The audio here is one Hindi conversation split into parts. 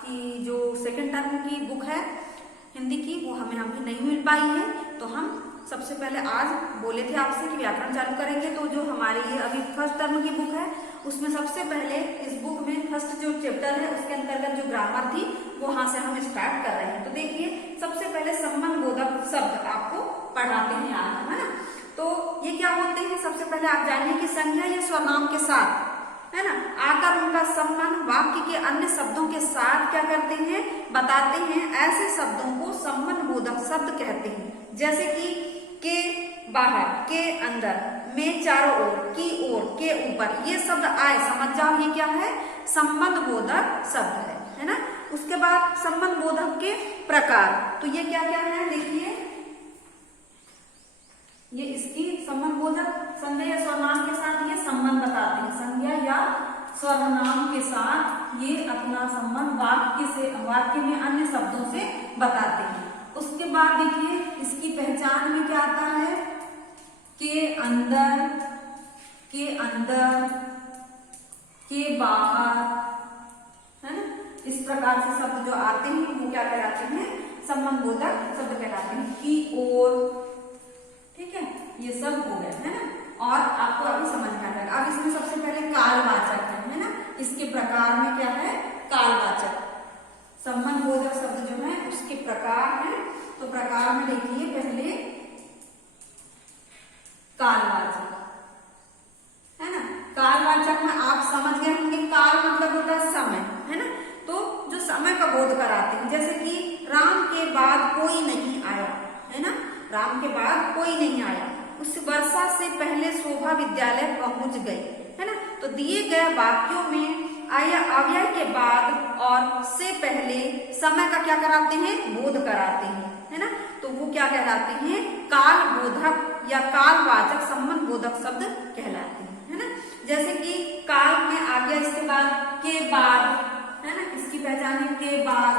की जो सेकंड टर्म की बुक है हिंदी की, वो हमें अभी नहीं मिल पाई है। तो हम सबसे पहले आज बोले थे आपसे कि व्याकरण चालू करेंगे। तो जो हमारी ये अभी फर्स्ट टर्म की बुक है उसमें सबसे पहले इस बुक में फर्स्ट जो चैप्टर है उसके अंतर्गत जो ग्रामर थी वो वहां से हम स्टार्ट कर रहे हैं। तो देखिए सबसे पहले संबंधबोधक शब्द आपको पढ़ाते हैं आज, है ना। तो ये क्या होते हैं, सबसे पहले आप जानिए कि संज्ञा या स्वनाम के साथ, है ना, आकर उनका संबंध वाक्य के अन्य शब्दों के साथ क्या करते हैं, बताते हैं। ऐसे शब्दों को संबंधबोधक शब्द कहते हैं। जैसे कि के बाहर, के अंदर, में चारों ओर, की ओर, के ऊपर, ये शब्द आए, समझ जाओ ये क्या है, संबंधबोधक शब्द है ना। उसके बाद संबंधबोधक के प्रकार, तो ये क्या क्या है देखिए, ये इसकी संबंधबोधक संज्ञा या सर्वनाम के साथ ये संबंध बताते हैं। संज्ञा या सर्वनाम के साथ ये अपना संबंध वाक्य में अन्य शब्दों से बताते हैं। उसके बाद देखिए इसकी पहचान में क्या आता है, के अंदर, के बाहर, है ना। इस प्रकार से शब्द जो आते हैं वो क्या कहलाते हैं, संबंधबोधक शब्द कहलाते हैं। की ओर, ठीक है, ये सब हो गए, है ना। और आपको अभी समझ में आ जाएगा। अब इसमें सबसे पहले कालवाचक है ना। इसके प्रकार में क्या है, कालवाचक। संबंधबोधक शब्द जो है उसके प्रकार है। तो प्रकार में देखिए पहले कालवाचक, है ना। कालवाचक में आप समझ गए होंगे, काल मतलब होता है समय, है ना। तो जो समय का बोध कराते हैं, जैसे कि राम के बाद कोई नहीं आया, है ना। राम के बाद कोई नहीं आया, उस वर्षा से पहले शोभा विद्यालय पहुंच गई, है ना। तो दिए गए वाक्यों में अव्यय के बाद और से पहले समय का क्या कराते हैं, बोध कराते हैं, है ना। तो वो क्या कहलाते हैं, काल बोधक या कालवाचक संबंधबोधक शब्द कहलाते हैं, है ना। जैसे कि काल में आ गया, इसके बाद के बाद, है ना, इसकी पहचान है के बाद,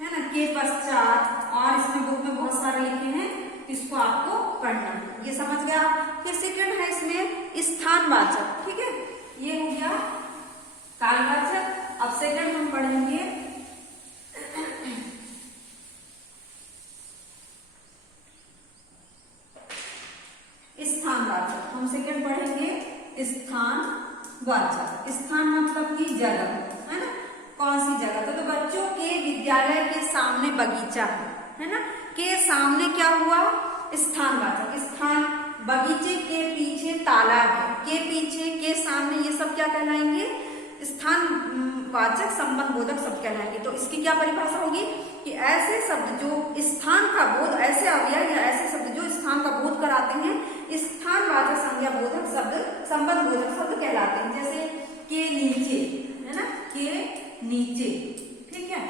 है ना, के पश्चात, और इसमें बुक में बहुत सारे लिखे हैं, इसको आपको पढ़ना है, ये समझ गया। फिर सेकंड है इसमें स्थानवाचक, ठीक है, ये हो गया कालवाचक। अब सेकंड हम पढ़ेंगे स्थानवाचक। हम सेकंड पढ़ेंगे स्थानवाचक। स्थान मतलब की जगह, है ना, कौन सी जगह। तो बच्चों के विद्यालय के सामने बगीचा है ना। के सामने क्या हुआ, स्थानवाचक। स्थान, बगीचे के पीछे तालाब है, के पीछे, के सामने, ये सब क्या कहलाएंगे, स्थानवाचक संबंधबोधक शब्द कहलाएंगे। तो इसकी क्या परिभाषा होगी कि ऐसे शब्द जो स्थान का बोध, ऐसे अव्यय या ऐसे शब्द जो स्थान का बोध कराते हैं, स्थानवाचक संज्ञा बोधक शब्द, संबंधबोधक शब्द कहलाते हैं। जैसे के नीचे, है ना, के नीचे, ठीक है।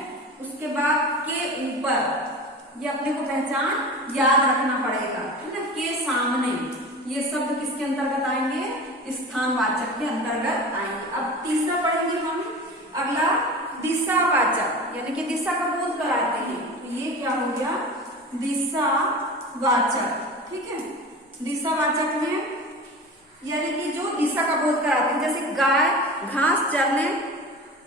उसके बाद के ऊपर, ये अपने को पहचान याद रखना पड़ेगा, है ना। के सामने, ये शब्द किसके अंतर्गत आएंगे, स्थानवाचक के अंतर्गत आएंगे। अब तीसरा पढ़ेंगे हम, अगला दिशावाचक, यानी कि दिशा का बोध कराते हैं। ये क्या हो गया, दिशावाचक, ठीक है। दिशावाचक में यानी कि जो दिशा का बोध कराते हैं, जैसे गाय घास चरने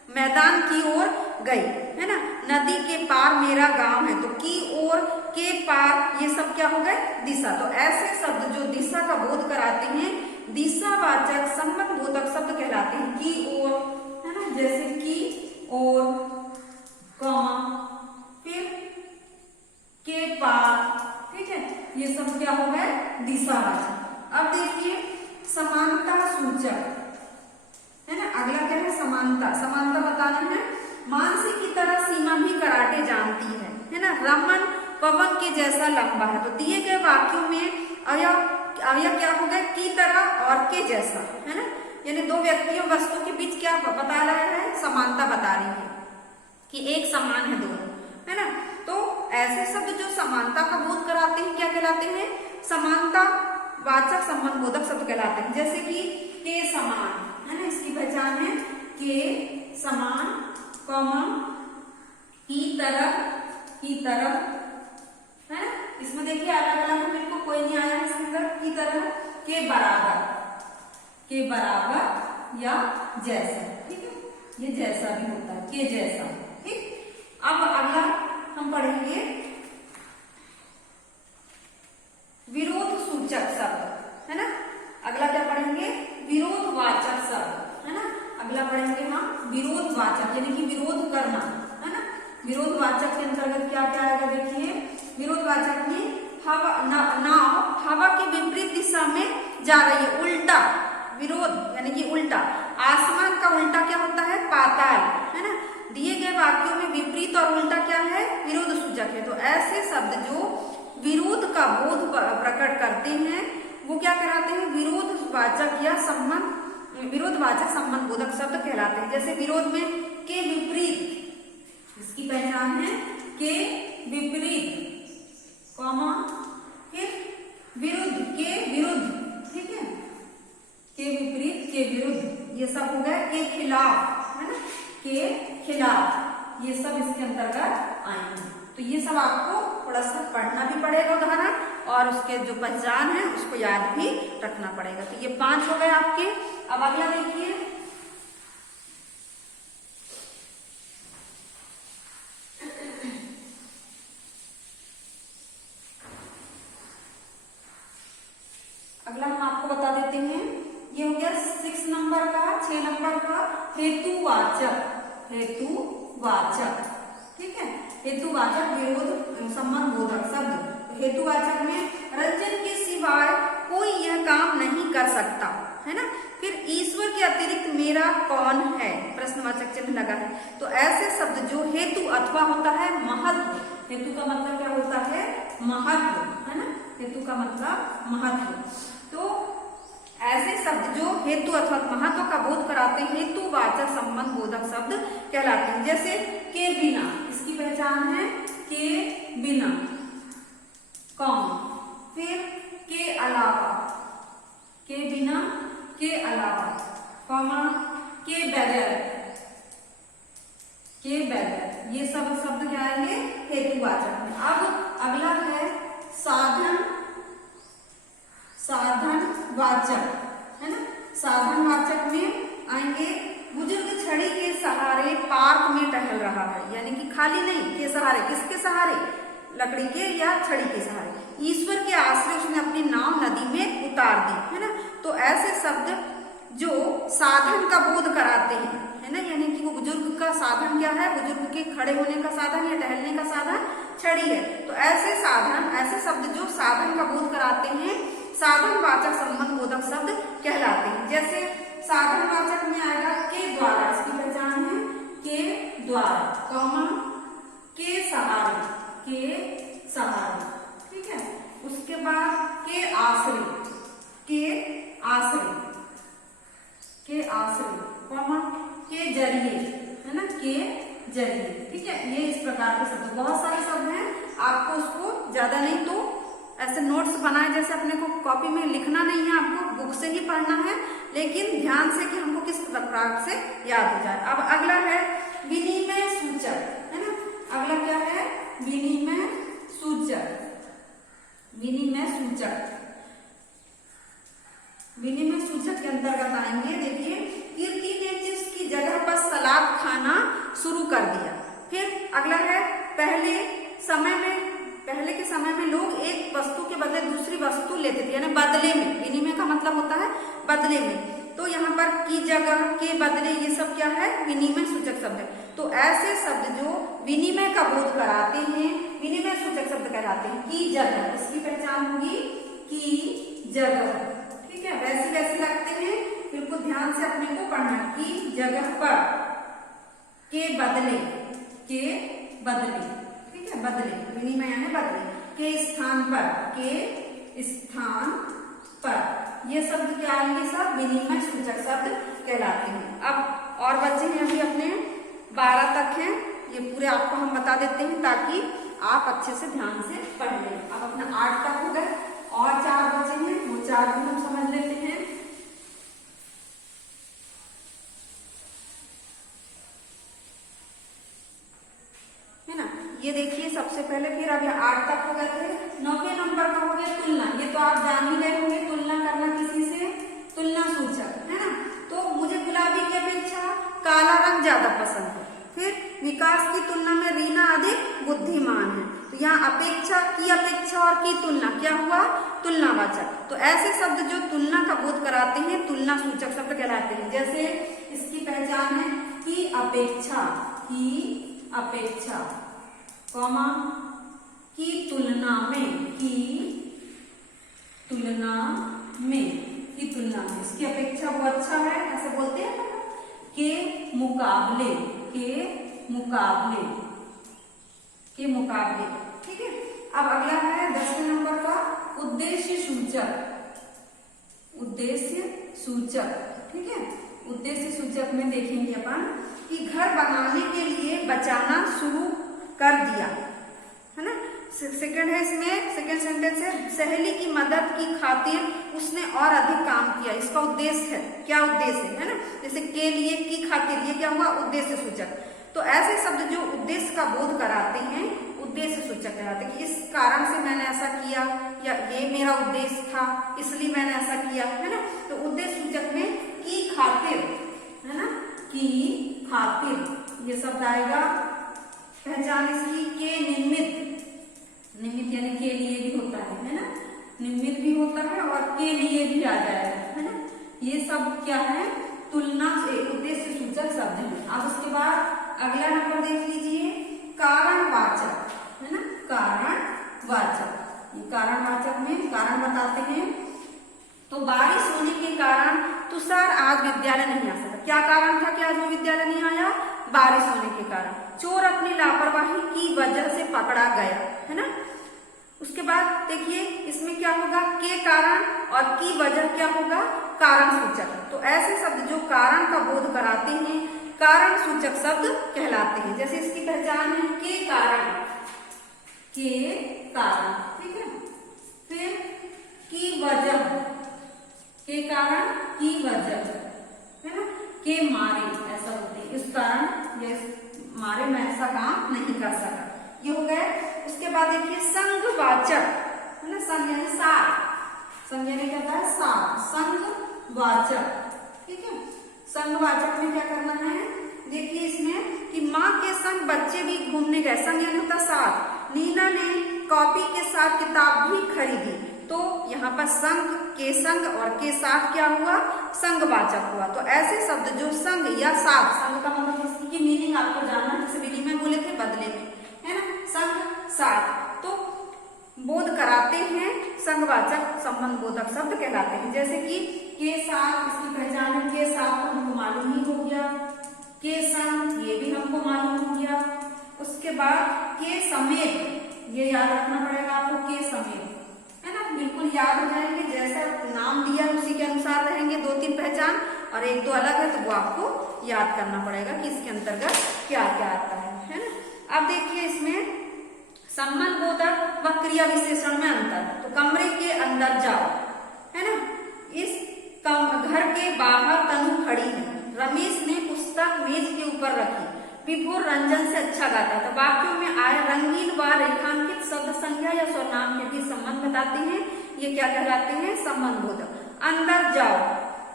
मैदान की ओर गई, है ना। नदी के पार मेरा गांव है, तो की ओर, के पार, ये सब क्या हो गए, दिशा। तो ऐसे शब्द जो दिशा का बोध कराते हैं दिशावाचक संबंधबोधक शब्द कहलाते हैं। की ओर, है ना, जैसे की ओर, फिर के पार, ठीक है, ये सब क्या हो गए, दिशावाचक। अब देखिए समानता सूचक, है ना। अगला क्या है, समानता। समानता बताना है, मानसी की तरह सीमा भी कराटे जानती है ना। रमन पवन के जैसा लंबा है। तो दिए गए वाक्यों में अवयव क्या हो गए, की तरह और के जैसा, है ना। यानी दो व्यक्तियों वस्तु के बीच क्या बता रहा है, समानता बता रही है कि एक समान है दोनों, है ना। तो ऐसे शब्द जो समानता का बोध कराते हैं क्या कहलाते हैं, समानता वाचक संबंधबोधक शब्द कहलाते हैं। जैसे कि के समान, है ना, इसकी पहचान है के समान, की तरह, है ना। इसमें देखिए अलग अलग बिल्कुल कोई नहीं आया इसके अंदर, की तरह, के बराबर या जैसे, ठीक है। ये जैसा भी होता है, के जैसा। ठीक, अब अगला हम पढ़ेंगे विरोध सूचक शब्द, है ना। अगला क्या पढ़ेंगे, विरोधवाचक शब्द, है ना। अगला पढ़ेंगे हम विरोधवाचक, यानी कि विरोध करना, है ना। विरोधवाचक के अंतर्गत क्या क्या आएगा, देखिए विरोधवाचक में नाव हवा के विपरीत दिशा में जा रही है, उल्टा विरोध यानी कि उल्टा। आसमान का उल्टा क्या होता है, पाताल, है ना। दिए गए वाक्यों में विपरीत और उल्टा क्या है, विरोध सूचक है। तो ऐसे शब्द जो विरोध का बोध प्रकट करते हैं वो क्या कहलाते हैं, विरोधवाचक या संबंध, विरोधवाचक संबंध बोधक शब्द कहलाते हैं। जैसे विरोध में के विपरीत, इसकी पहचान है के विपरीत, कॉमा फिर विरुद्ध, के विरुद्ध, ठीक है, के विपरीत, के विरुद्ध, ये सब हो गए। के खिलाफ, है ना, के खिलाफ, ये सब इसके अंतर्गत आएंगे। तो ये सब आपको थोड़ा सा पढ़ना भी पड़ेगा उदाहरण, और उसके जो पहचान है उसको याद भी रखना पड़ेगा। तो ये 5 हो गए आपके। अब अगला देखिए, अगला हम आपको बता देते हैं, ये हो गया 6 नंबर का, 6 नंबर का हेतुवाचक, हेतुवाचक, ठीक है। हेतुवाचक विरोध संबंध बोधक शब्द। हेतुवाचक में रंजन के सिवाय कोई यह काम नहीं कर सकता, है ना। फिर ईश्वर के अतिरिक्त मेरा कौन है, प्रश्नवाचक चिन्ह लगा है। तो ऐसे शब्द जो हेतु अथवा होता है महत्व, हेतु का मतलब क्या होता है, महत्व, है ना। हेतु का मतलब महत्व। तो ऐसे शब्द जो हेतु अथवा महत्व का बोध कराते हैं हेतुवाचक संबंध बोधक शब्द कहलाते हैं। जैसे के बिना, इसकी पहचान है के बिना, कौन, फिर के अलावा, के बिना, के अलावा, कॉमा, के बगैर, के बगैर, ये सब शब्द क्या आएंगे, हेतुवाचक में। अब अगला है साधन, साधनवाचक, है ना। साधनवाचक में आएंगे बुजुर्ग छड़ी के सहारे पार्क में टहल रहा है, यानी कि खाली नहीं, के सहारे, किसके सहारे, लकड़ी के या छड़ी के सहारे। ईश्वर के आश्रय उसने अपनी नाव नदी में उतार दी, है ना। तो ऐसे शब्द जो साधन का बोध कराते हैं, है ना, यानी कि वो बुजुर्ग का साधन क्या है, बुजुर्ग के खड़े होने का साधन या टहलने का साधन छड़ी है। तो ऐसे साधन, ऐसे शब्द जो साधन का बोध कराते हैं साधनवाचक संबंध बोधक शब्द कहलाते हैं। जैसे साधनवाचक में आएगा के द्वारा, इसकी पहचान है के द्वारा, कॉमा, के सहारे, के सहारे, ठीक है। उसके बाद के आश्रय, के आश्रय, के आश्रय, कॉमा, के जरिए, है ना, के जरिए, ठीक है। ये इस प्रकार के शब्द, बहुत सारे शब्द हैं, आपको उसको ज्यादा नहीं तो ऐसे नोट्स बनाए, जैसे अपने को कॉपी में लिखना नहीं है, आपको बुक से ही पढ़ना है, लेकिन ध्यान से कि हमको किस प्रकार से याद हो जाए। अब अगला है विनिमय सूचक, है ना। अगला क्या है, विनिमय सूचक, विनिमय सूचक। विनिमय सूचक के अंतर्गत आएंगे, देखिए कीर्ति ने चिप्स की जगह पर सलाद खाना शुरू कर दिया। फिर अगला है पहले के समय में लोग एक वस्तु के बदले दूसरी वस्तु लेते थे, यानी बदले में, विनिमय का मतलब होता है बदले में। तो यहाँ पर की जगह, के बदले, ये सब क्या है, विनिमय सूचक शब्द है। तो ऐसे शब्द जो विनिमय का बोध कराते हैं विनिमय सूचक शब्द कहलाते हैं। की जगह, इसकी पहचान होगी की जगह, ठीक है। वैसे वैसे लगते हैं, बिल्कुल ध्यान से अपने को पढ़ना। की जगह पर, के बदले, के बदले, ठीक है, बदले, विनिमय यानी बदले। के स्थान पर, के स्थान पर, ये शब्द क्या आएंगे, सब विनिमय सूचक शब्द कहलाते हैं। अब और बच्चे हैं अभी अपने 12 तक हैं, ये पूरे आपको हम बता देते हैं ताकि आप अच्छे से ध्यान से पढ़ लें। अब अपना 8 तक हो गए, और 4 बचे हैं, वो 4 भी हम समझ लेते हैं। है ना, ये देखिए सबसे पहले, फिर अभी 8 तक हो गए थे। 9वें नंबर का हो गया तुलना, ये तो आप जान ही गए होंगे, तुलना करना किसी से, तुलना सूचक, है ना। तो मुझे गुलाबी की अपेक्षा काला रंग ज्यादा यहाँ अपेक्षा और की तुलना क्या हुआ, तुलनावाचक। तो ऐसे शब्द जो तुलना का बोध कराते हैं तुलना सूचक शब्द कहलाते हैं। जैसे इसकी पहचान है की अपेक्षा, कॉमा की तुलना में, इसकी अपेक्षा वो अच्छा है ऐसे बोलते हैं। के मुकाबले, ठीक है। अब अगला है 10वें नंबर का उद्देश्य सूचक, ठीक है। उद्देश्य सूचक में देखेंगे अपन कि घर बनाने के लिए बचाना शुरू कर दिया, है ना। सेकंड है इसमें, सेकंड सेंटेंस है सहेली की मदद की खातिर उसने और अधिक काम किया। इसका उद्देश्य है, क्या उद्देश्य है ना। जैसे के लिए, की खातिर, ये क्या हुआ, उद्देश्य सूचक। तो ऐसे शब्द जो उद्देश्य का बोध कराते हैं उद्देश्य सूचक कहलाते हैं कि इस कारण से मैंने ऐसा किया, या ये मेरा उद्देश्य था इसलिए मैंने ऐसा किया, है ना। तो उद्देश्य सूचक में की खातिर, है ना, की खातिर ये शब्द आएगा। पहचान इसकी के निमित्त यानी के लिए भी होता है ना, निमित्त भी होता है और के लिए भी आ जाएगा, है ना। ये सब क्या है, तुलना से उद्देश्य सूचक शब्द है। अब उसके बाद अगला नंबर देख लीजिए कारणवाचक, है ना, कारणवाचक। ये कारणवाचक में कारण बताते हैं। तो बारिश होने के कारण तुषार आज विद्यालय नहीं आ सका। क्या कारण था कि आज वो विद्यालय नहीं आया, बारिश होने के कारण। चोर अपनी लापरवाही की वजह से पकड़ा गया, है ना। उसके बाद देखिए इसमें क्या होगा, के कारण और की वजह क्या होगा, कारण सूचक। तो ऐसे शब्द जो कारण का बोध कराते हैं कारण सूचक शब्द कहलाते हैं। जैसे इसकी पहचान है के कारण, ठीक है। फिर की वजह, के कारण की वजह, है ना। के मारे, ऐसा होते हैं इस कारण या मारे मैं ऐसा काम नहीं कर सका, ये हो गए। उसके बाद देखिए संघवाचक, है ना, संघ यानी साथ, संघ यानी क्या होता है, साथ, संघवाचक, ठीक है। संघवाचक में क्या करना है, देखिए इसमें कि माँ के संग बच्चे भी घूमने गए। संग यानी होता साथ। नीना ने कॉपी के साथ किताब भी खरीदी। तो यहाँ पर संग, के संग और के साथ क्या हुआ, संघवाचक हुआ। तो ऐसे शब्द जो संग या साथ, संग का मतलब इसकी मीनिंग आपको जानना, जैसे मीनिंग में बोले थे बदले में, है ना, संग साथ, तो बोध कराते हैं संघवाचक संबंध बोधक शब्द कहलाते हैं। जैसे कि के साथ, इसकी पहचान है के साथ तो हमको मालूम ही हो गया, के संग ये भी हमको मालूम हो गया। उसके बाद के समेत, ये याद रखना पड़ेगा आपको, के समेत, है ना, बिल्कुल याद हो जाएंगे। जैसा नाम दिया उसी के अनुसार रहेंगे, 2-3 पहचान और 1-2 अलग है तो वो आपको याद करना पड़ेगा कि इसके अंतर्गत क्या क्या आता है ना। अब देखिए इसमें संबंध बोधक व क्रिया विशेषण में अंतर। तो कमरे के अंदर जाओ, है ना, इस घर के बाहर तनु खड़ी है। रमेश ने पुस्तक मेज के ऊपर रखी। विभोर रंजन से अच्छा गाता है। तो वाक्यों में आए रंगीन व रेखांकित शब्द संज्ञा या सर्वनाम के भी संबंध बताते हैं। ये क्या कहलाते हैं, संबंध बोधक। अंदर जाओ,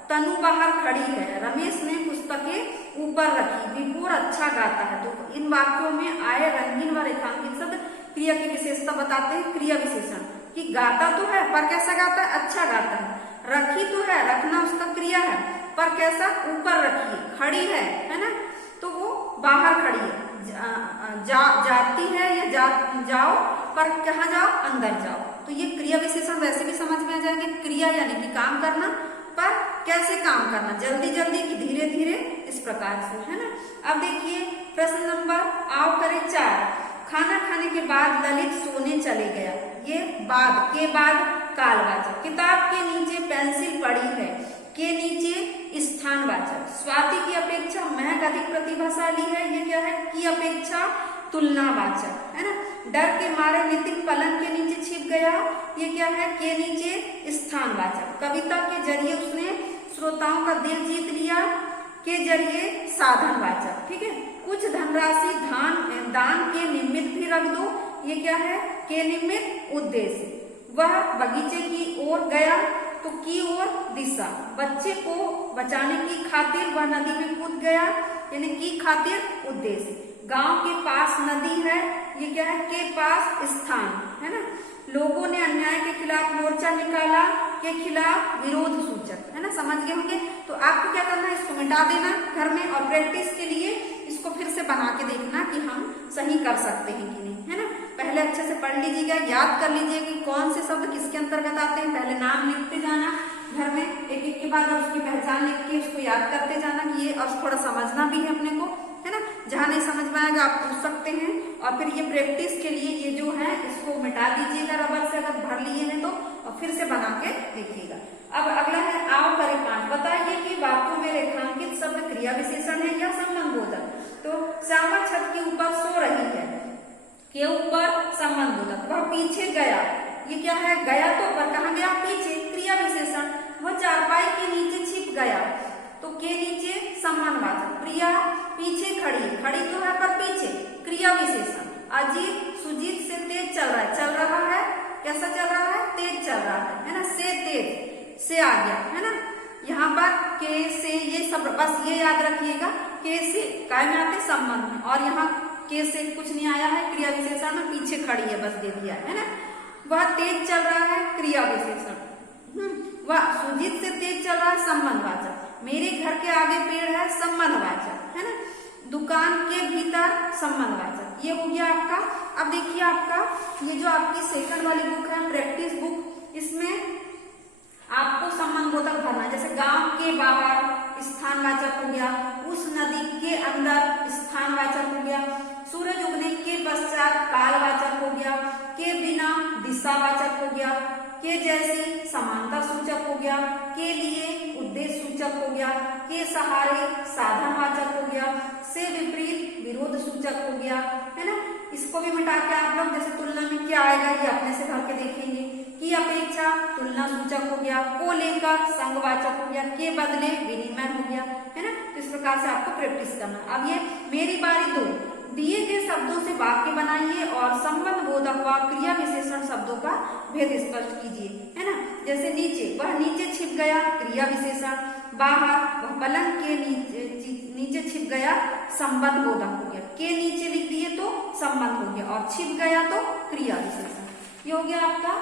तनु बाहर खड़ी है, रमेश ने पुस्तकें ऊपर रखी, विभोर अच्छा गाता है। तो इन वाक्यों में आए रंगीन व रेखांकित शब्द क्रिया की विशेषता बताते हैं। क्रिया विशेषण कि गाता तो है पर कैसा गाता है, अच्छा गाता है। रखी तो है, रखना उसका क्रिया है, पर कैसा, ऊपर रखी है। खड़ी है ना, तो वो बाहर खड़ी है। जाती है या जाओ, पर कहाँ जाओ, अंदर जाओ। तो ये क्रिया विशेषण वैसे भी समझ में आ जाएंगे। क्रिया यानी कि काम करना, पर कैसे काम करना, जल्दी जल्दी की धीरे धीरे, इस प्रकार से, है ना। अब देखिए प्रश्न नंबर आओ करें 4। खाना खाने के बाद ललित सोने चले गया। ये बाद, के बाद कालवाचक। किताब के नीचे पेंसिल पड़ी है, के नीचे स्थानवाचक। स्वाति की अपेक्षा महक अधिक प्रतिभाशाली है, ये क्या है, की अपेक्षा तुलनावाचक, है ना। डर के मारे नितिन पलंग के नीचे छिप गया, ये क्या है, के नीचे स्थानवाचक। कविता के जरिए उसने श्रोताओं का दिल जीत लिया, के जरिए साधनवाचक, ठीक है। कुछ धनराशि दान के निमित्त भी रख दो, ये क्या है, के निमित्त उद्देश्य। वह बगीचे की ओर गया, तो की ओर दिशा। बच्चे को बचाने की खातिर वह नदी में कूद गया, यानी की खातिर उद्देश्य। गांव के पास नदी है, ये क्या है, के पास स्थान, है ना। लोगों ने अन्याय के खिलाफ मोर्चा निकाला, के खिलाफ विरोध सूचक, है ना, समझ गए होंगे। तो आपको क्या करना है, इसको मिटा देना घर में, और प्रैक्टिस के लिए इसको फिर से बना के देखना कि हम सही कर सकते हैं कि नहीं, है ना। पहले अच्छे से पढ़ लीजिएगा, याद कर लीजिए कि कौन से शब्द किसके अंतर्गत आते हैं। पहले नाम लिखते जाना घर में एक एक के बाद, और उसकी पहचान लिख के उसको याद करते जाना कि ये, और थोड़ा समझना भी है अपने को, है ना। जहाँ नहीं समझ में आएगा आप पूछ सकते हैं। और फिर ये प्रैक्टिस के लिए ये जो है इसको मिटा दीजिएगा रबर से, अगर भर लिए हैं तो, और फिर से बना के देखिएगा। अब अगला है आओ करें 5। बताइए कि वाक्यों में रेखांकित शब्द क्रिया विशेषण है या संबंधबोधक। तो श्यामा छत के ऊपर सो रही है, के ऊपर संबंधबोधक। वह पीछे गया, ये क्या है, गया तो ऊपर, कहाँ गया, पीछे, क्रिया विशेषण। वह चारपाई के नीचे छिप गया, तो के नीचे सम्मानवाचक। प्रिया पीछे खड़ी, खड़ी तो है पर पीछे, क्रिया विशेषण। अजीत सुजीत से तेज चल रहा है, चल रहा है, कैसा चल रहा है, तेज चल रहा है ना। से तेज, से आ गया, है ना। यहाँ पर के से, ये सब बस ये याद रखिएगा, के से काय में आते संबंध में, और यहाँ के से कुछ नहीं आया है, क्रिया विशेषण में पीछे खड़ी है, बस दे दिया है ना। वह तेज चल रहा है, क्रिया विशेषण। वह सुजीत से तेज चल रहा है, संबंधवाचक। मेरे घर के आगे पेड़ है, संबंधवाचक, है ना। दुकान के भीतर, संबंधवाचक। ये हो गया आपका। अब देखिए आपका ये जो आपकी सेकंड वाली बुक है प्रैक्टिस बुक, इसमें आपको संबंधबोधक भरना है। जैसे गांव के बाहर स्थानवाचक हो गया, उस नदी के अंदर स्थानवाचक हो गया, सूरज उगने के पश्चात कालवाचक हो गया, के बिना दिशावाचक हो गया, के जैसी समानता सूचक हो गया, के लिए उद्देश्य सूचक हो गया, के सहारे साधनवाचक हो गया, से विपरीत विरोध सूचक हो गया, है ना। इसको भी मिटा के आप लोग जैसे तुलना में क्या आएगा ये अपने से भर के देखेंगे। की अपेक्षा तुलना सूचक हो गया, को लेकर संघवाचक हो गया, के बदले विनिमय हो गया, है ना। इस प्रकार से आपको प्रैक्टिस करना। अब ये मेरी बारी 2, दिए गए शब्दों से वाक्य बनाइए और संबंधबोधक व क्रिया विशेषण शब्दों का भेद स्पष्ट कीजिए, है ना। जैसे नीचे, वह नीचे छिप गया, क्रिया विशेषण। बाहर, वह पलंग के नीचे छिप गया, संबंधबोधक हो गया। के नीचे लिख दिए तो संबंध हो गया, और छिप गया तो क्रिया विशेषण। ये हो गया आपका।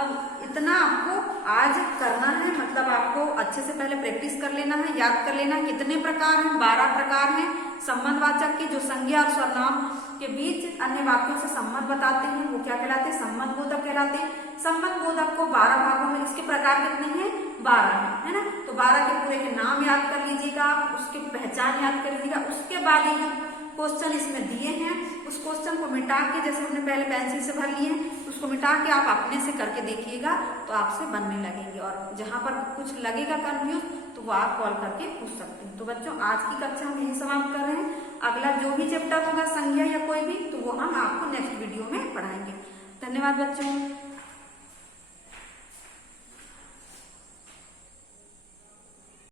अब इतना आपको आज करना है, मतलब आपको अच्छे से पहले प्रैक्टिस कर लेना है, याद कर लेना कितने प्रकार हैं, 12 प्रकार हैं संबंधवाचक के, जो संज्ञा और सर्वनाम के बीच अन्य वाक्यों से संबंध बताते हैं, वो क्या कहलाते हैं, संबंधबोधक कहलाते हैं। संबंधबोधक को 12 भागों में, इसके प्रकार कितने हैं, 12 है ना। तो 12 के पूरे के नाम याद कर लीजिएगा, उसकी पहचान याद कर लीजिएगा। उसके बाद ये जो क्वेश्चन इसमें दिए हैं, उस क्वेश्चन को मिटा के, जैसे हमने पहले पेंसिल से भर लिए, उसको मिटा के आप अपने से करके देखिएगा तो आपसे बनने लगेंगे। और जहां पर कुछ लगेगा कंफ्यूज तो वो आप कॉल करके पूछ सकते हैं। तो बच्चों आज की कक्षा हम यही समाप्त कर रहे हैं। अगला जो भी चैप्टर होगा संज्ञा या कोई भी, तो वो हम आपको नेक्स्ट वीडियो में पढ़ाएंगे। धन्यवाद बच्चों।